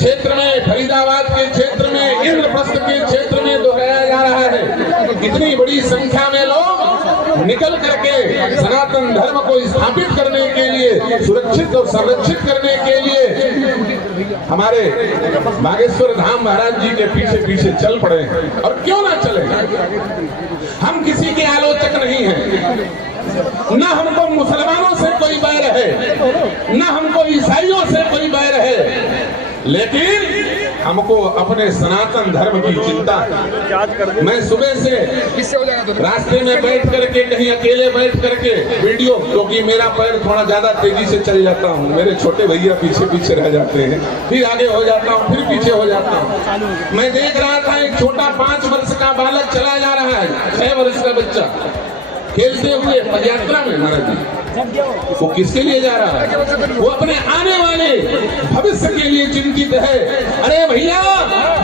क्षेत्र में, फरीदाबाद के क्षेत्र में, इंद्रप्रस्थ के क्षेत्र में दोहराया जा रहा है। इतनी बड़ी संख्या में लोग निकल करके सनातन धर्म को स्थापित करने के लिए, सुरक्षित और संरक्षित करने के लिए हमारे बागेश्वर धाम महाराज जी के पीछे पीछे चल पड़े हैं। और क्यों ना चले, हम किसी के आलोचक नहीं हैं, न हमको मुसलमानों से कोई बैर है, न हमको ईसाइयों से कोई बैर है, लेकिन हमको अपने सनातन धर्म की चिंता है। मैं सुबह से रास्ते में बैठ करके, कहीं अकेले बैठ करके वीडियो, क्योंकि मेरा पैर थोड़ा ज्यादा तेजी से चल जाता हूँ, मेरे छोटे भैया पीछे पीछे रह जाते हैं, फिर आगे हो जाता हूँ, फिर पीछे हो जाता हूँ। मैं देख रहा था एक छोटा 5 वर्ष का बालक चला जा रहा है, 6 वर्ष का बच्चा खेलते हुए पदयात्रा में महाराज जी। वो किसके लिए जा रहा है? वो अपने आने वाले भविष्य के लिए चिंतित है। अरे भैया,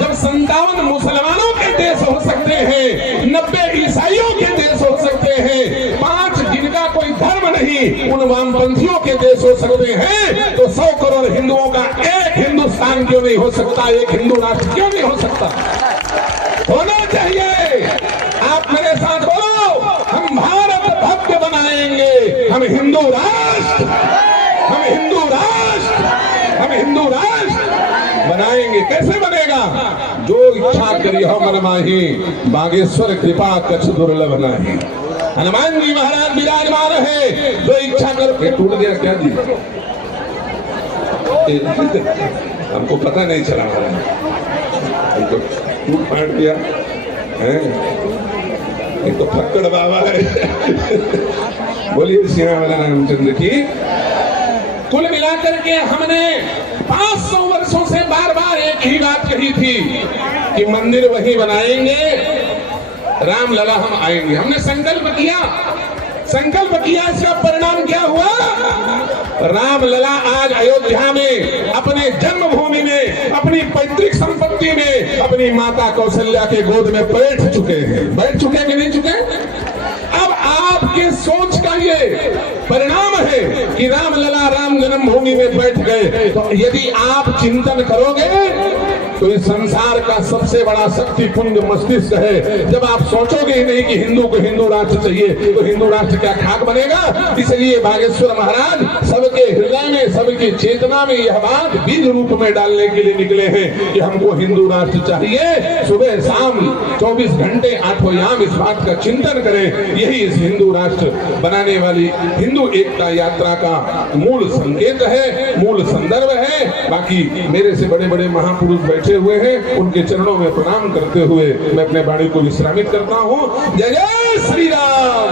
जब 57 मुसलमानों के देश हो सकते हैं, 90 ईसाइयों के देश हो सकते हैं, 5 जिनका कोई धर्म नहीं उन वामपंथियों के देश हो सकते हैं, तो 100 करोड़ हिंदुओं का एक हिंदुस्तान क्यों नहीं हो सकता? एक हिंदू राष्ट्र क्यों नहीं हो सकता? होना चाहिए। आप मेरे साथ बोलो, हम भारत भव्य बनाएंगे, हम हिंदू राष्ट्र, हम हिंदू राष्ट्र, हम हिंदू राष्ट्र बनाएंगे। कैसे बनेगा? जो इच्छा करी हो मन माही, बागेश्वर कृपा कछ दुर्लभ नहीं। हनुमान जी महाराज विराजमान है, जो इच्छा कर। टूट गया क्या जी? हमको पता नहीं चला, हमको टूट फाट गया है। एक तो फक्कड़ बाबा है। बोलिए श्री रामचंद्र की। कुल मिलाकर के हमने 500 वर्षों से बार बार एक ही बात कही थी कि मंदिर वही बनाएंगे, रामलला हम आएंगे। हमने संकल्प किया, इसका परिणाम क्या हुआ? रामलला आज अयोध्या में, अपने जन्मभूमि में, अपनी पैतृक संपत्ति में, अपनी माता कौशल्या के गोद में बैठ चुके कि नहीं चुके? अब आपके सोच का ये परिणाम है कि रामलला राम जन्मभूमि में बैठ गए। तो यदि आप चिंतन करोगे तो इस संसार का सबसे बड़ा शक्ति पुंज मस्तिष्क है। जब आप सोचोगे ही नहीं कि हिंदू को हिंदू राष्ट्र चाहिए, तो हिंदू राष्ट्र क्या खाक बनेगा? इसलिए बागेश्वर महाराज सबके हृदय में, सबकी चेतना में यह बात बीज रूप में डालने के लिए निकले हैं कि हमको हिंदू राष्ट्र चाहिए। सुबह शाम 24 घंटे 8 याम इस बात का चिंतन करें। यही इस हिंदू राष्ट्र बनाने वाली हिंदू एकता यात्रा का मूल संकेत है, मूल संदर्भ है। बाकी मेरे से बड़े बड़े महापुरुष बैठे हुए हैं, उनके चरणों में प्रणाम करते हुए मैं अपने वाणी को विश्रामित करता हूं। जय जय श्री राम।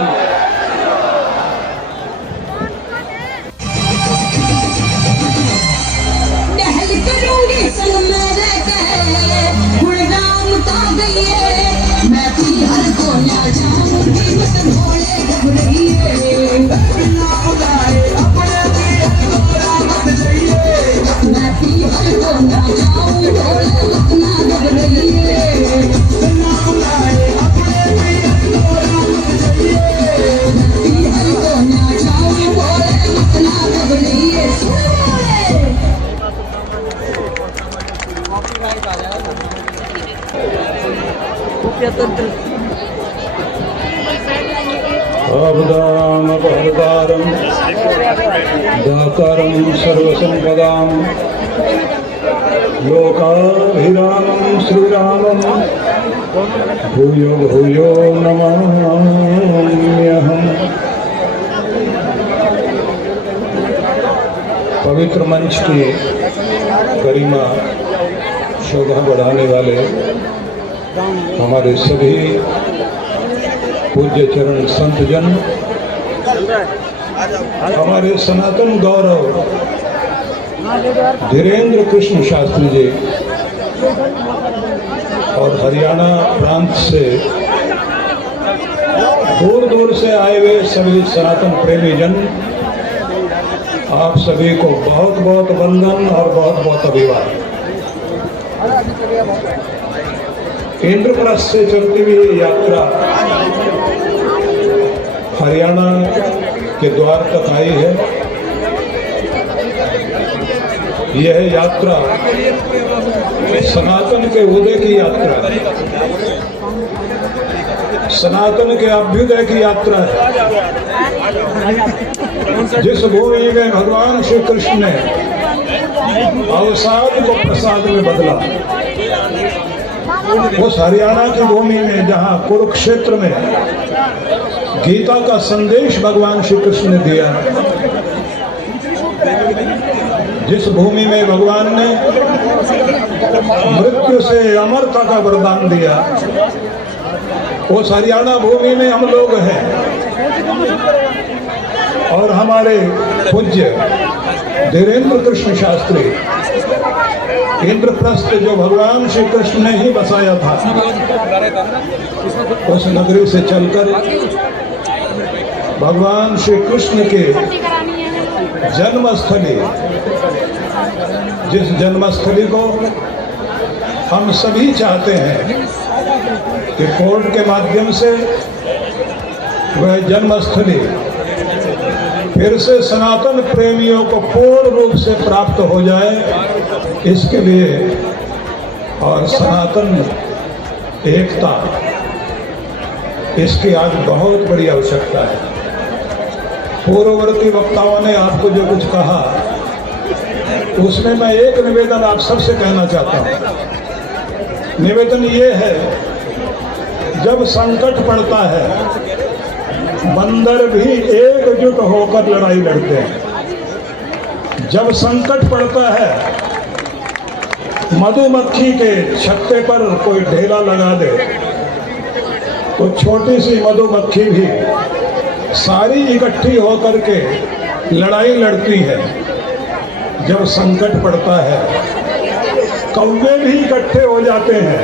अवदानपहदारं दातारं सर्वसंपदां लोकाभिरामं श्रीरामं भूयो भूयो नमाम्यहम्। पवित्र मंच की गरिमा शोभा बढ़ाने वाले हमारे सभी पूज्य चरण संत जन, हमारे सनातन गौरव धीरेन्द्र कृष्ण शास्त्री जी और हरियाणा प्रांत से दूर दूर से आए हुए सभी सनातन प्रेमी जन, आप सभी को बहुत बहुत वंदन और बहुत बहुत अभिवादन। इंद्रप्रस्थ से चलती हुई यात्रा हरियाणा के द्वार तक आई है। यह यात्रा सनातन के उदय की यात्रा, सनातन के अभ्युदय की यात्रा है। जिस भूमि में भगवान श्री कृष्ण ने अवसाद को प्रसाद में बदला, उस हरियाणा की भूमि में जहां कुरुक्षेत्र में गीता का संदेश भगवान श्री कृष्ण ने दिया, जिस भूमि में भगवान ने मृत्यु से अमरता का वरदान दिया, उस हरियाणा भूमि में हम लोग हैं। और हमारे पूज्य धीरेन्द्र कृष्ण शास्त्री इंद्रप्रस्थ जो भगवान श्री कृष्ण ने ही बसाया था, उस नगरी से चलकर भगवान श्री कृष्ण के जन्मस्थली, जिस जन्मस्थली को हम सभी चाहते हैं कि कोर्ट के माध्यम से वह जन्मस्थली फिर से सनातन प्रेमियों को पूर्ण रूप से प्राप्त हो जाए, इसके लिए और सनातन एकता, इसकी आज बहुत बड़ी आवश्यकता है। पूर्ववर्ती वक्ताओं ने आपको जो कुछ कहा, उसमें मैं एक निवेदन आप सबसे कहना चाहता हूँ। निवेदन ये है, जब संकट पड़ता है, बंदर भी एकजुट होकर लड़ाई लड़ते हैं। जब संकट पड़ता है, मधुमक्खी के छत्ते पर कोई ढेला लगा दे तो छोटी सी मधुमक्खी भी सारी इकट्ठी होकर के लड़ाई लड़ती है। जब संकट पड़ता है, कौवे भी इकट्ठे हो जाते हैं,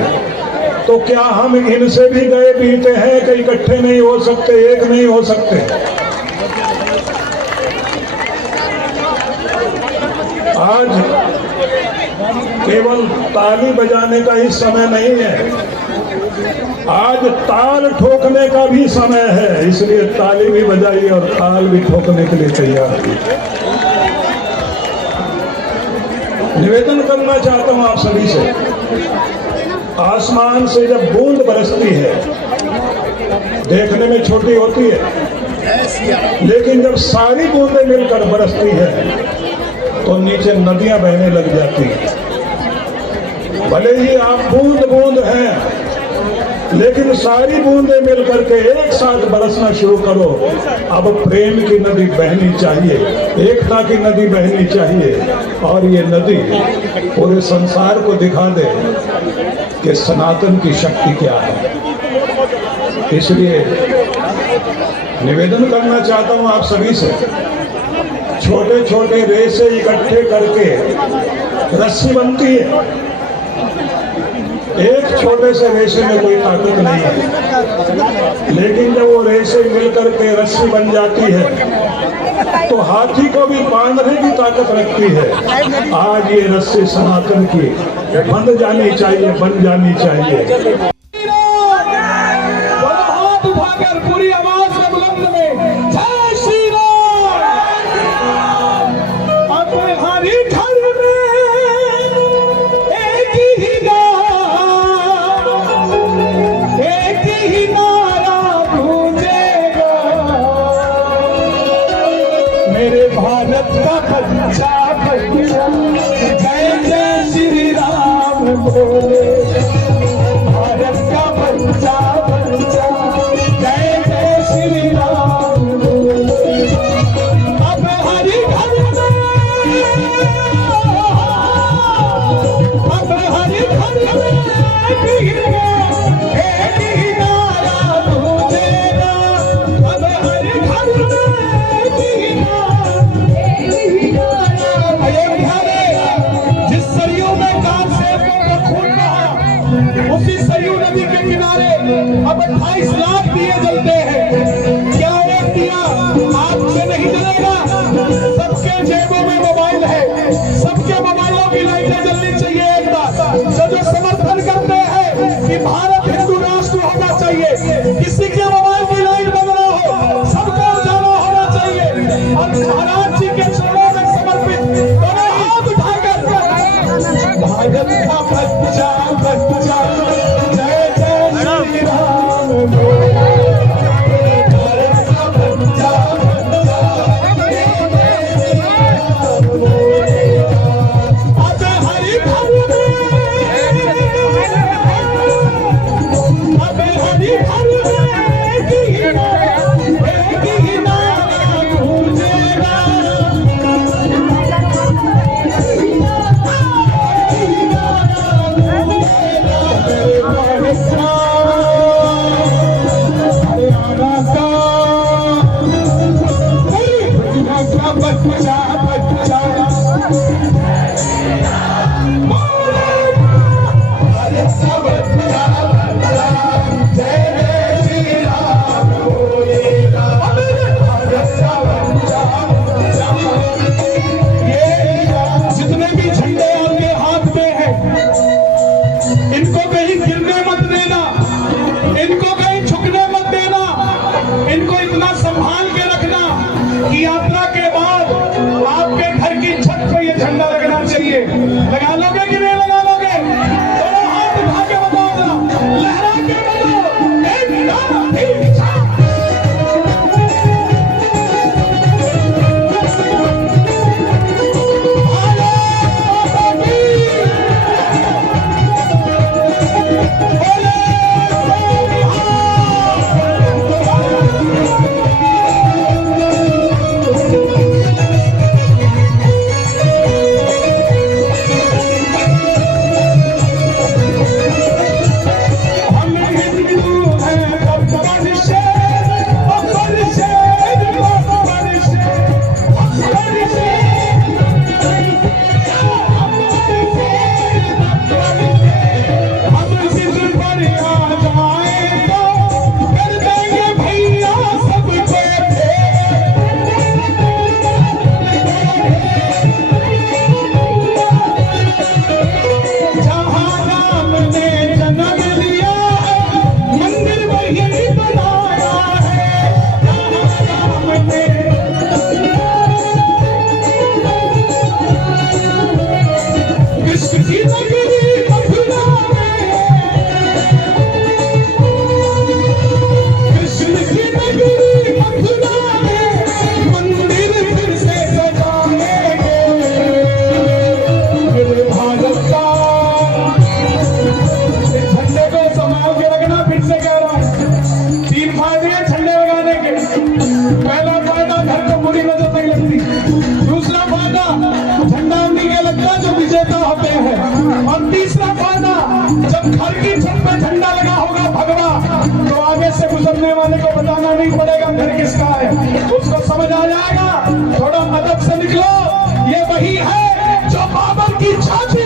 तो क्या हम इनसे भी गए बीते हैं कि इकट्ठे नहीं हो सकते, एक नहीं हो सकते? आज केवल ताली बजाने का ही समय नहीं है, आज ताल ठोकने का भी समय है। इसलिए ताली भी बजाइए और ताल भी ठोकने के लिए तैयार कीजिए। निवेदन करना चाहता हूं आप सभी से, आसमान से जब बूंद बरसती है, देखने में छोटी होती है, लेकिन जब सारी बूंदें मिलकर बरसती है तो नीचे नदियां बहने लग जाती हैं। भले ही आप बूंद बूंद हैं, लेकिन सारी बूंदें मिलकर के एक साथ बरसना शुरू करो। अब प्रेम की नदी बहनी चाहिए, एकता की नदी बहनी चाहिए, और ये नदी पूरे संसार को दिखा दे कि सनातन की शक्ति क्या है। इसलिए निवेदन करना चाहता हूं आप सभी से, छोटे छोटे रेसे इकट्ठे करके रस्सी बनती है। एक छोटे से रेशे में कोई ताकत नहीं है, लेकिन जब वो रेशे मिलकर के रस्सी बन जाती है तो हाथी को भी बांधने की ताकत रखती है। आज ये रस्सी सनातन की बंध जानी चाहिए, बन जानी चाहिए। हाथ उठाकर पूरी आवाज में बुलंद में जय श्री राम। अब हरी घर में एक ही नाम, एक ही नारा गूंजेगा, मेरे भारत का बच्चा बच्चा जय जय श्री राम बोले। भारत का बच्चा बच्चा जय जय श्री राम बोले। अब हरी घर में, अब हरी घर में एक ही नारा गूंजेगा, अब हरी घर में एक ही नारा। अयोध्या में जिस सरयू में कामसेवकों का खून बहा, उसी सरयू नदी के किनारे अब 28 लाख दिए जलते हैं। क्या एक दिया आपसे नहीं जलेगा? सबके जेबों में मोबाइल है, सबके मोबाइलों की लाइटें जलनी चाहिए। एक बात जो समर्थन करते हैं कि भारत हिंदू राष्ट्र होना चाहिए, किसी के मोबाइल की लाइट बंद ना हो, सबको उजाला होना चाहिए। और महाराज जी के चरणों में समर्पित दोनों हाथ उठाकर भारत का जय जय श्री राम बोलो। भारत का बच्चा अब हरि घर यात्रा के बाद आपके घर की छत पे ये झंडा लगना चाहिए। लगा लोगे कि नहीं लगा लोगे? दोनों हाथ उठा के बताओ, लहरा के बताओ। एक नारा भी और तीसरा फायदा, जब घर की छत पे झंडा लगा होगा भगवा, तो आगे से गुजरने वाले को बताना नहीं पड़ेगा घर किसका है, उसको समझ आ जाएगा। थोड़ा अदब से निकलो, ये वही है जो बाबर की छाती